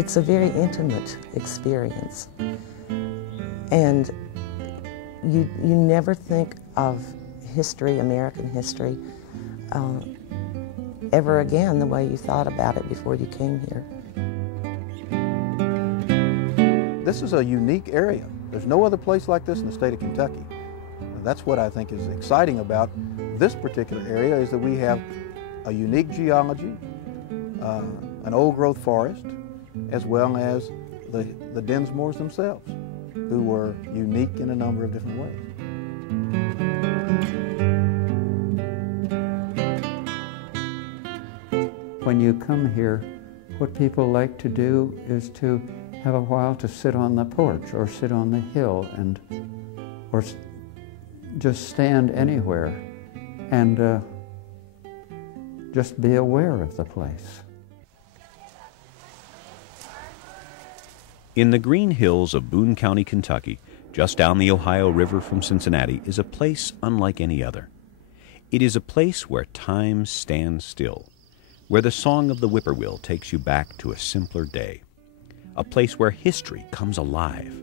It's a very intimate experience, and you never think of history, American history, ever again the way you thought about it before you came here. This is a unique area. There's no other place like this in the state of Kentucky. That's what I think is exciting about this particular area, is that we have a unique geology, an old-growth forest, as well as the Dinsmores themselves, who were unique in a number of different ways. When you come here, what people like to do is to have a while to sit on the porch or sit on the hill or just stand anywhere and just be aware of the place. In the green hills of Boone County, Kentucky, just down the Ohio River from Cincinnati, is a place unlike any other. It is a place where time stands still, where the song of the whippoorwill takes you back to a simpler day, a place where history comes alive.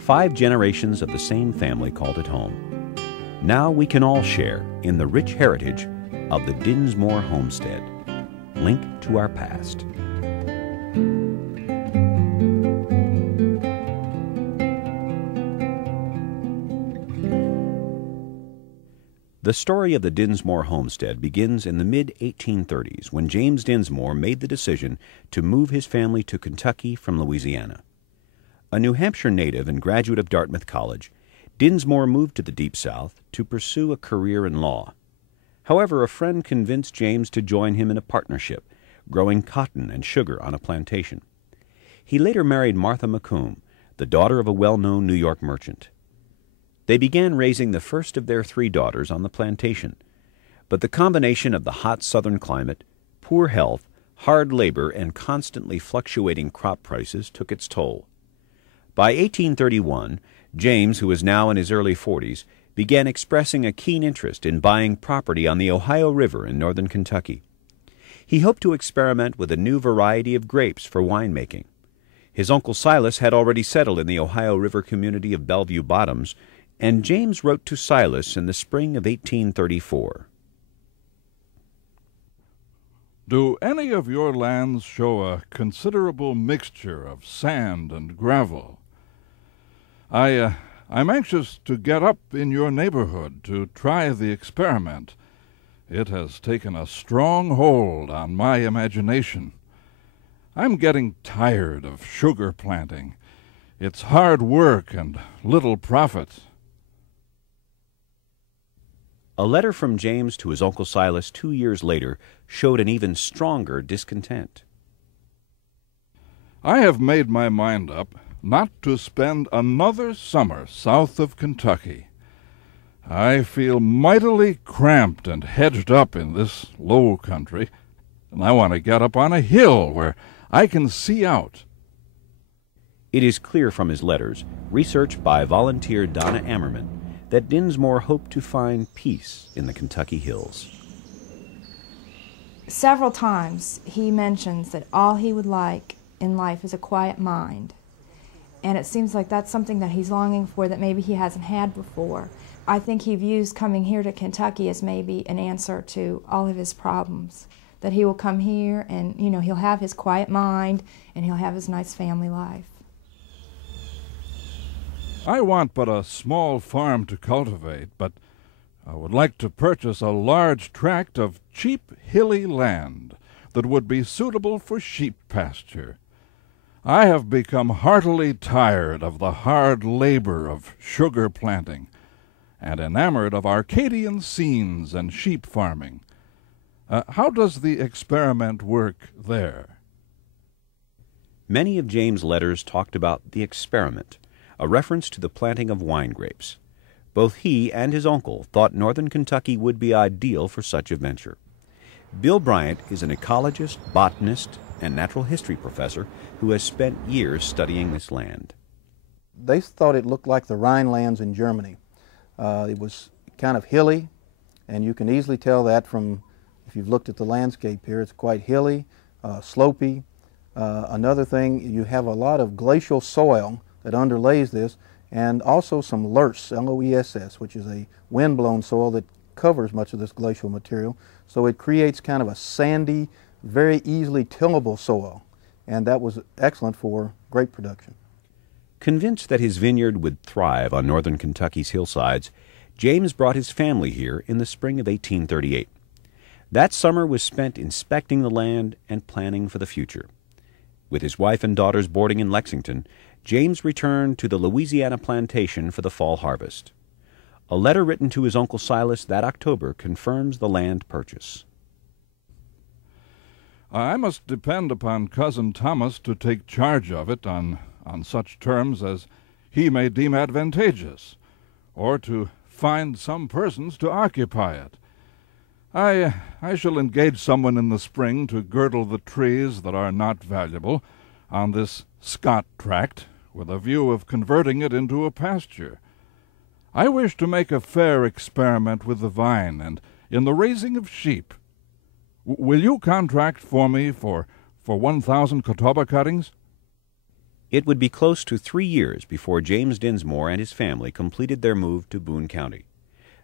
5 generations of the same family called it home. Now we can all share in the rich heritage of the Dinsmore Homestead, linked to our past. The story of the Dinsmore Homestead begins in the mid-1830s when James Dinsmore made the decision to move his family to Kentucky from Louisiana. A New Hampshire native and graduate of Dartmouth College, Dinsmore moved to the Deep South to pursue a career in law. However, a friend convinced James to join him in a partnership, growing cotton and sugar on a plantation. He later married Martha McComb, the daughter of a well-known New York merchant. They began raising the first of their 3 daughters on the plantation, but the combination of the hot southern climate, poor health, hard labor, and constantly fluctuating crop prices took its toll. By 1831, James, who was now in his early 40s, began expressing a keen interest in buying property on the Ohio River in northern Kentucky. He hoped to experiment with a new variety of grapes for winemaking. His Uncle Silas had already settled in the Ohio River community of Bellevue Bottoms, and James wrote to Silas in the spring of 1834. Do any of your lands show a considerable mixture of sand and gravel? I'm anxious to get up in your neighborhood to try the experiment. It has taken a strong hold on my imagination. I'm getting tired of sugar planting. It's hard work and little profit. A letter from James to his Uncle Silas 2 years later showed an even stronger discontent. I have made my mind up not to spend another summer south of Kentucky. I feel mightily cramped and hedged up in this low country, and I want to get up on a hill where I can see out. It is clear from his letters, researched by volunteer Donna Ammerman, that Dinsmore hoped to find peace in the Kentucky hills. Several times he mentions that all he would like in life is a quiet mind. And it seems like that's something that he's longing for that maybe he hasn't had before. I think he views coming here to Kentucky as maybe an answer to all of his problems. That he will come here and, he'll have his quiet mind and he'll have his nice family life. I want but a small farm to cultivate, but I would like to purchase a large tract of cheap, hilly land that would be suitable for sheep pasture. I have become heartily tired of the hard labor of sugar planting and enamored of Arcadian scenes and sheep farming. How does the experiment work there? Many of James' letters talked about the experiment, a reference to the planting of wine grapes. Both he and his uncle thought northern Kentucky would be ideal for such a venture. Bill Bryant is an ecologist, botanist, and natural history professor who has spent years studying this land. They thought it looked like the Rhinelands in Germany. It was kind of hilly, and you can easily tell that from, if you've looked at the landscape here, it's quite hilly, slopey, Another thing, you have a lot of glacial soil that underlays this, and also some loess, L-O-E-S-S, which is a wind-blown soil that covers much of this glacial material. So it creates kind of a sandy, very easily tillable soil, and that was excellent for grape production. Convinced that his vineyard would thrive on northern Kentucky's hillsides, James brought his family here in the spring of 1838. That summer was spent inspecting the land and planning for the future. With his wife and daughters boarding in Lexington, James returned to the Louisiana plantation for the fall harvest. A letter written to his Uncle Silas that October confirms the land purchase. I must depend upon Cousin Thomas to take charge of it on such terms as he may deem advantageous, or to find some persons to occupy it. I shall engage someone in the spring to girdle the trees that are not valuable on this Scott tract, with a view of converting it into a pasture. I wish to make a fair experiment with the vine and in the raising of sheep. Will you contract for me for 1,000 Catawba cuttings? It would be close to 3 years before James Dinsmore and his family completed their move to Boone County.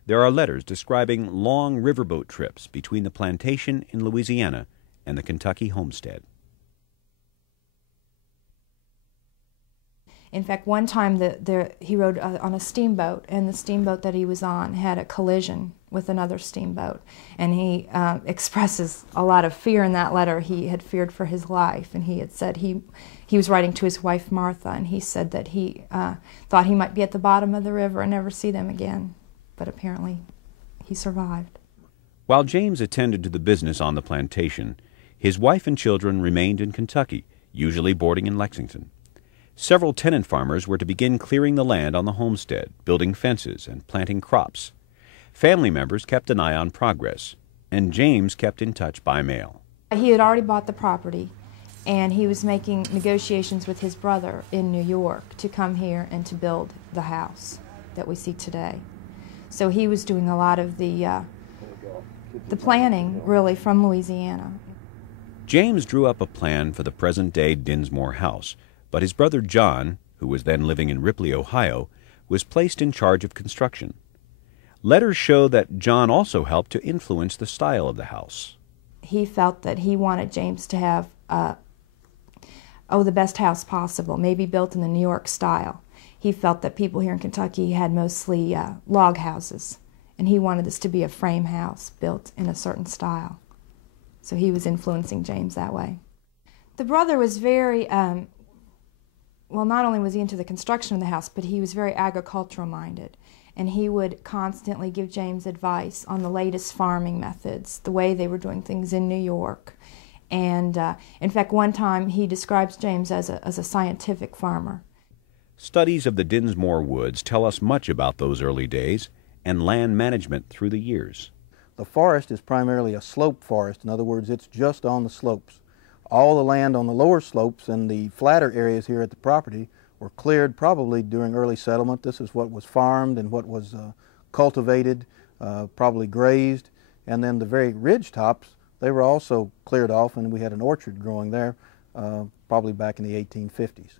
There are letters describing long riverboat trips between the plantation in Louisiana and the Kentucky homestead. In fact, one time he rode on a steamboat, and the steamboat that he was on had a collision with another steamboat. And he expresses a lot of fear in that letter. He had feared for his life, and he had said he was writing to his wife Martha, and he said that he thought he might be at the bottom of the river and never see them again. But apparently he survived. While James attended to the business on the plantation, his wife and children remained in Kentucky, usually boarding in Lexington. Several tenant farmers were to begin clearing the land on the homestead, building fences, and planting crops. Family members kept an eye on progress, and James kept in touch by mail. He had already bought the property, and he was making negotiations with his brother in New York to come here and to build the house that we see today. So he was doing a lot of the planning, really, from Louisiana. James drew up a plan for the present-day Dinsmore house, but his brother John, who was then living in Ripley, Ohio, was placed in charge of construction. Letters show that John also helped to influence the style of the house. He felt that he wanted James to have the best house possible, maybe built in the New York style. He felt that people here in Kentucky had mostly log houses, and he wanted this to be a frame house built in a certain style. So he was influencing James that way. The brother was very, well, not only was he into the construction of the house, but he was very agricultural minded. And he would constantly give James advice on the latest farming methods, the way they were doing things in New York. And in fact, one time he describes James as a scientific farmer. Studies of the Dinsmore woods tell us much about those early days and land management through the years. The forest is primarily a slope forest. In other words, it's just on the slopes. All the land on the lower slopes and the flatter areas here at the property were cleared probably during early settlement. This is what was farmed and what was cultivated, probably grazed. And then the very ridge tops, they were also cleared off, and we had an orchard growing there probably back in the 1850s.